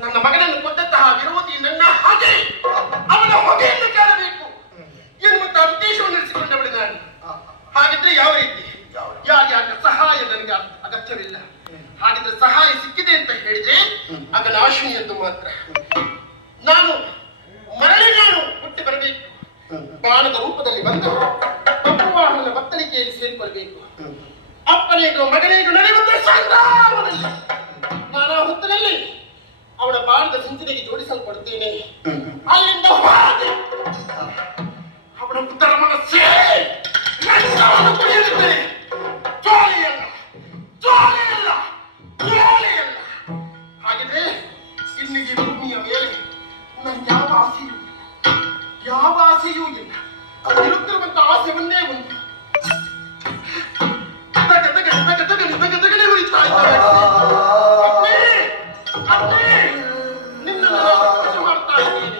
ನನ್ನ ಮಗನನ್ನು ಕೊಟ್ಟಂತಹ ವಿರೋಧಿ ನನ್ನ ಹಾಗೆ ಅವನ ಹೊಗೆಯನ್ನು ಕೇಳಬೇಕು ಎನ್ನುವಂತಹ ಉದ್ದೇಶವನ್ನು ನಡೆಸಿಕೊಂಡವಳು ನಾನು. ಹಾಗಿದ್ರೆ ಯಾವ ರೀತಿ ಯಾರ್ಯಾರ ಸಹಾಯ ನನಗೆ ಅಗತ್ಯವಿಲ್ಲ. ಹಾಗಿದ್ರೆ ಸಹಾಯ ಸಿಕ್ಕಿದೆ ಅಂತ ಹೇಳಿದ್ರೆ ಅದನ್ನ ಆಶ್ರಯದ್ದು ಮಾತ್ರ. ನಾನು ಹುಟ್ಟಿ ಬರಬೇಕು, ಬಾಣದ ರೂಪದಲ್ಲಿ ಬಂದು ಪಪ್ಪುವಾಹನ ಬತ್ತಳಿಕೆಯಲ್ಲಿ ಸೇರಿಕೊಳ್ಬೇಕು. ಅಪ್ಪನೇಗೋ ಮಗನೇಗೋ ನಡೆಯುವಂತ ಸಂಗ್ರಾಮದಲ್ಲಿ ನಾನು ಆ ಹೊತ್ತಿನಲ್ಲಿ ಅವಳ ಬಾಣದ ಸಿಂಚನೆಗೆ ಜೋಡಿಸಲ್ಪಡುತ್ತೇನೆ. ಅಲ್ಲಿಂದ ಹೋದೆ ಅವಳ ಉತ್ತರ ಮನಸ್ಸೇ ಕುಡಿಯಲಿದ್ದೇನೆ. ಜೋಲಿಯಲ್ಲ ಜೋಲಿಯಲ್ಲ ಜೋಲಿಯಲ್ಲ. ಹಾಗಿದ್ರೆ ಇನ್ನಿಗೆ ಭೂಮಿಯ ಮೇಲೆ ನನ್ನ ಯಾವ ಆಸೆಯೂ ಇಲ್ಲ. ಇರುತ್ತಿರುವಂತ ಆಸೆ ಒಂದೇ ಒಂದು, ತಗನೆ ಉಳಿತಾ ಇದ್ದಾರೆ. ನಿನ್ನನ್ನು ಸ್ಪರ್ಶ ಮಾಡ್ತಾ ಇದ್ದೀನಿ.